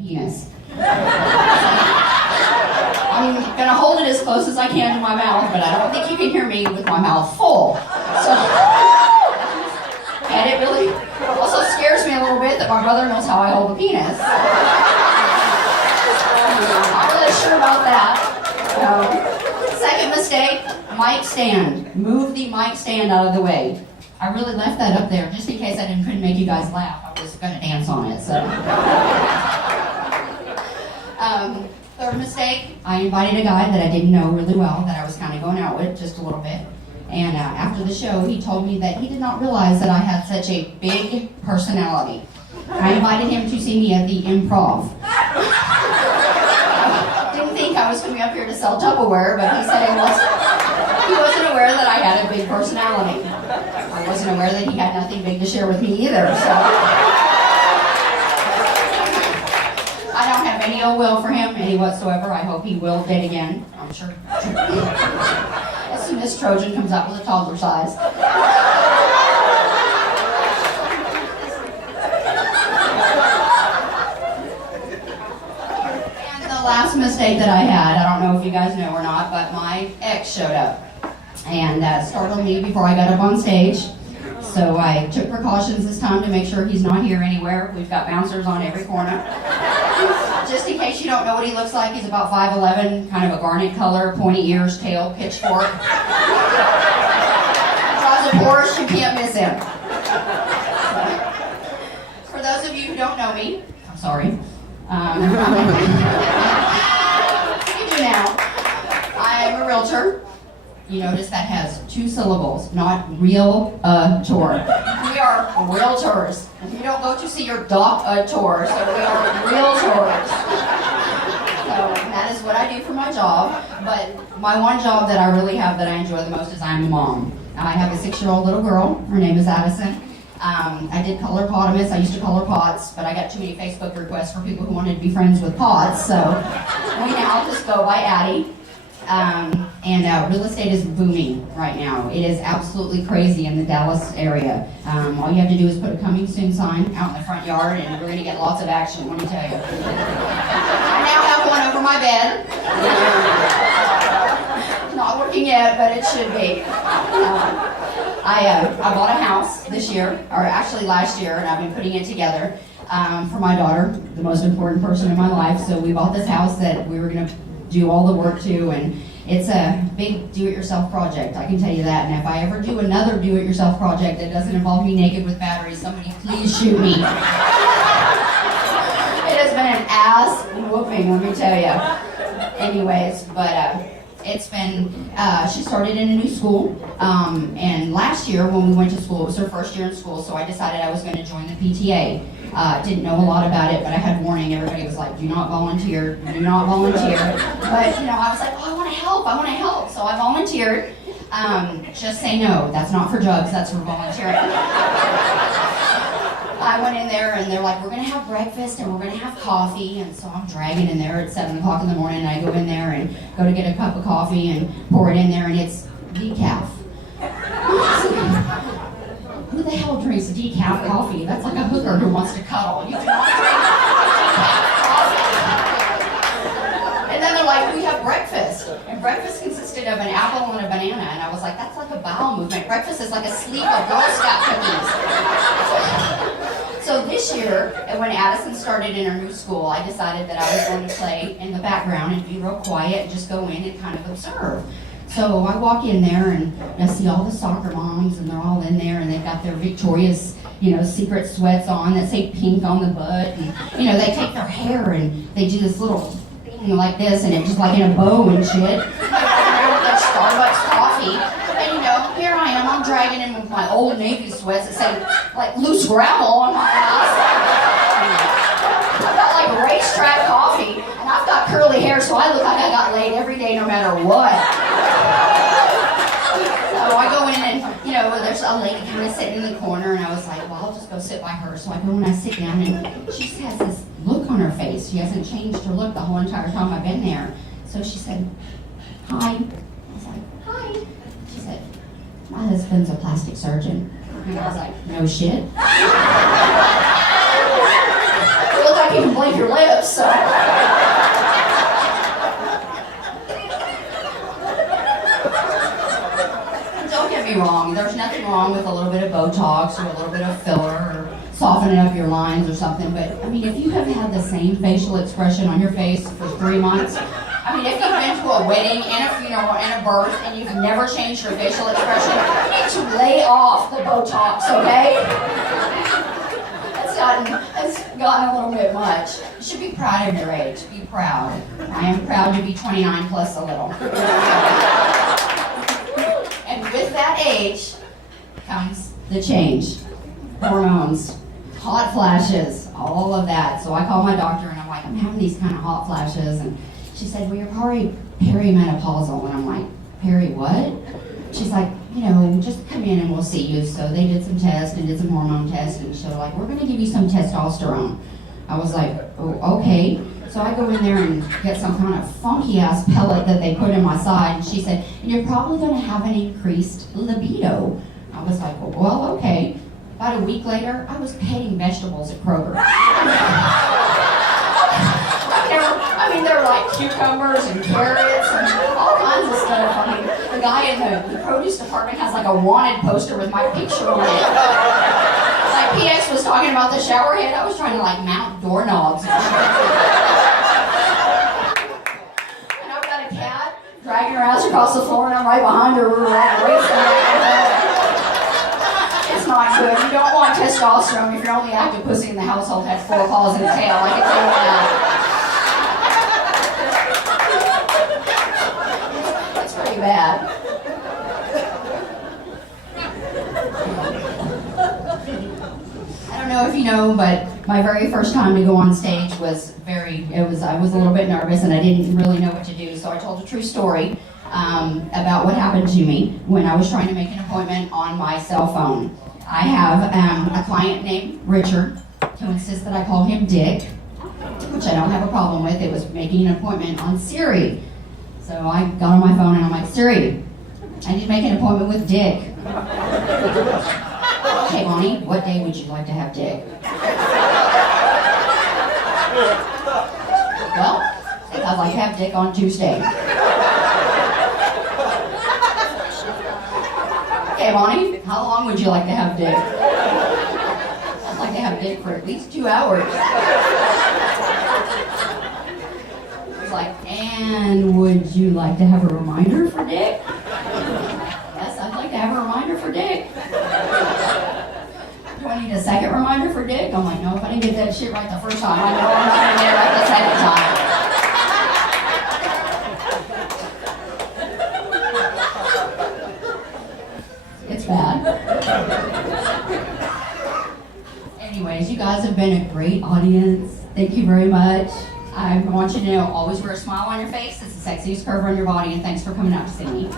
penis. I'm gonna hold it as close as I can to my mouth, but I don't think you can hear me with my mouth full. So, and it really also scares me a little bit that my brother knows how I hold a penis. I'm not really sure about that. Second mistake, mic stand. Move the mic stand out of the way. I really left that up there just in case I couldn't make you guys laugh. I was gonna dance on it, so. Third mistake, I invited a guy that I didn't know really well, that I was kind of going out with just a little bit. And after the show, he told me that he did not realize that I had such a big personality. I invited him to see me at the Improv. Didn't think I was coming up here to sell Tupperware, but he said he wasn't aware that I had a big personality. I wasn't aware that he had nothing big to share with me either, so. I don't have any ill will for him, any whatsoever. I hope he will date again, I'm sure. As soon as Trojan comes out with a toddler size. And the last mistake that I had, I don't know if you guys know or not, but my ex showed up and startled me before I got up on stage. So I took precautions this time to make sure he's not here anywhere. We've got bouncers on every corner. Just in case you don't know what he looks like, he's about 5'11", kind of a garnet color, pointy ears, tail, pitchfork. Drives a Porsche, you can't miss him. For those of you who don't know me, I'm sorry. You do now. I'm a realtor. You notice that has 2 syllables, not real-tor. We are realtors. You don't go to see your doctor, so we are realtors. So that is what I do for my job, but my one job that I really have that I enjoy the most is I'm a mom. I have a 6-year-old little girl. Her name is Addison. I did call her Potamus. I used to call her Pots, but I got too many Facebook requests for people who wanted to be friends with Pots, so we now just go by Addie. Real estate is booming right now. It is absolutely crazy in the Dallas area. All you have to do is put a coming soon sign out in the front yard and we're going to get lots of action, let me tell you. I now have one over my bed. Not working yet, but it should be. I bought a house this year, or actually last year, and I've been putting it together for my daughter, the most important person in my life. So we bought this house that we were going to do all the work to, and it's a big do-it-yourself project, I can tell you that. And if I ever do another do-it-yourself project that doesn't involve me naked with batteries, somebody please shoot me. It has been an ass whooping, let me tell you. Anyways, but it's been, she started in a new school, and last year when we went to school, it was her first year in school, so I decided I was going to join the PTA. Didn't know a lot about it, but I had warning. Everybody was like, do not volunteer, do not volunteer. But, I was like, oh, I want to help. So I volunteered. Just say no, that's not for drugs, that's for volunteering. I went in there and they're like, we're going to have breakfast and we're going to have coffee. And so I'm dragging in there at 7 o'clock in the morning, and I go in there and go to get a cup of coffee and pour it in there, and it's decaf. Who the hell drinks decaf coffee? That's like a hooker who wants to cuddle. You do not drink decaf coffee. And then they're like, we have breakfast. And breakfast consisted of an apple and a banana. And I was like, that's like a bowel movement. Breakfast is like a sleeve of Girl Scout cookies. So this year, when Addison started in her new school, I decided that I was going to play in the background and be real quiet and just go in and kind of observe. So I walk in there and I see all the soccer moms, and they're all in there, and they've got their Victoria's, secret sweats on that say pink on the butt, and they take their hair and they do this little thing like this, and it's just like in a bow and shit. They're with their Starbucks coffee, and here I am, I'm dragging in with my old Navy sweats that say like loose gravel on my ass. I've got like racetrack coffee, and I've got curly hair, so I look like I got laid every day no matter what. So I go in and, there's a lady kind of sitting in the corner, and I was like, well, I'll just go sit by her. So I go and I sit down, and she has this look on her face. She hasn't changed her look the whole entire time I've been there. So she said, hi. I was like, hi. She said, my husband's a plastic surgeon. And I was like, no shit. It looked like can't even blink your lips, so. Don't get me wrong, there's nothing wrong with a little bit of Botox or a little bit of filler or softening up your lines or something, but I mean, if you have had the same facial expression on your face for 3 months, I mean, if you've been to a wedding and a funeral and a birth and you've never changed your facial expression, you need to lay off the Botox, okay? It's gotten a little bit much. You should be proud of your age. Be proud. I am proud to be 29 plus a little. And with that age comes the change. Hormones, hot flashes, all of that. So I called my doctor and I'm like, I'm having these kind of hot flashes. And she said, well, you're probably perimenopausal. And I'm like, peri what? She's like, you know, just come in and we'll see you. So they did some tests and did some hormone tests. And she was like, we're going to give you some testosterone. I was like, oh, okay. So I go in there and get some kind of funky ass pellet that they put in my side. And she said, and you're probably going to have an increased libido. I was like, well, okay. About a week later, I was petting vegetables at Kroger. I mean, there were like cucumbers and carrots and all kinds of stuff. I mean, the guy in the produce department has like a wanted poster with my picture on it. Like PX was talking about the shower head, I was trying to like mount doorknobs and shit. And I've got a cat dragging her ass across the floor and I'm right behind her. We're like racing. It's not good. You don't want testosterone if your only active pussy in the household has 4 claws and a tail. I can tell you that. It's pretty bad. I don't know if you know, but my very first time to go on stage was I was a little bit nervous and I didn't really know what to do. So I told a true story about what happened to me when I was trying to make an appointment on my cell phone. I have a client named Richard who insists that I call him Dick, which I don't have a problem with. It was making an appointment on Siri. So I got on my phone and I'm like, Siri, I need to make an appointment with Dick. Okay, Bonnie, what day would you like to have Dick? Well, I'd like to have Dick on Tuesday. Okay, Bonnie, how long would you like to have Dick? I'd like to have Dick for at least 2 hours. It's like, and would you like to have a reminder for Dick? Yes, I'd like to have a reminder for Dick. Do I need a second reminder for Dick? I'm like, no, if I didn't get that shit right the first time, I know I'm not going to get it right the second time. It's bad. Anyways, you guys have been a great audience. Thank you very much. I want you to know, always wear a smile on your face. It's the sexiest curve on your body, and thanks for coming out to see me.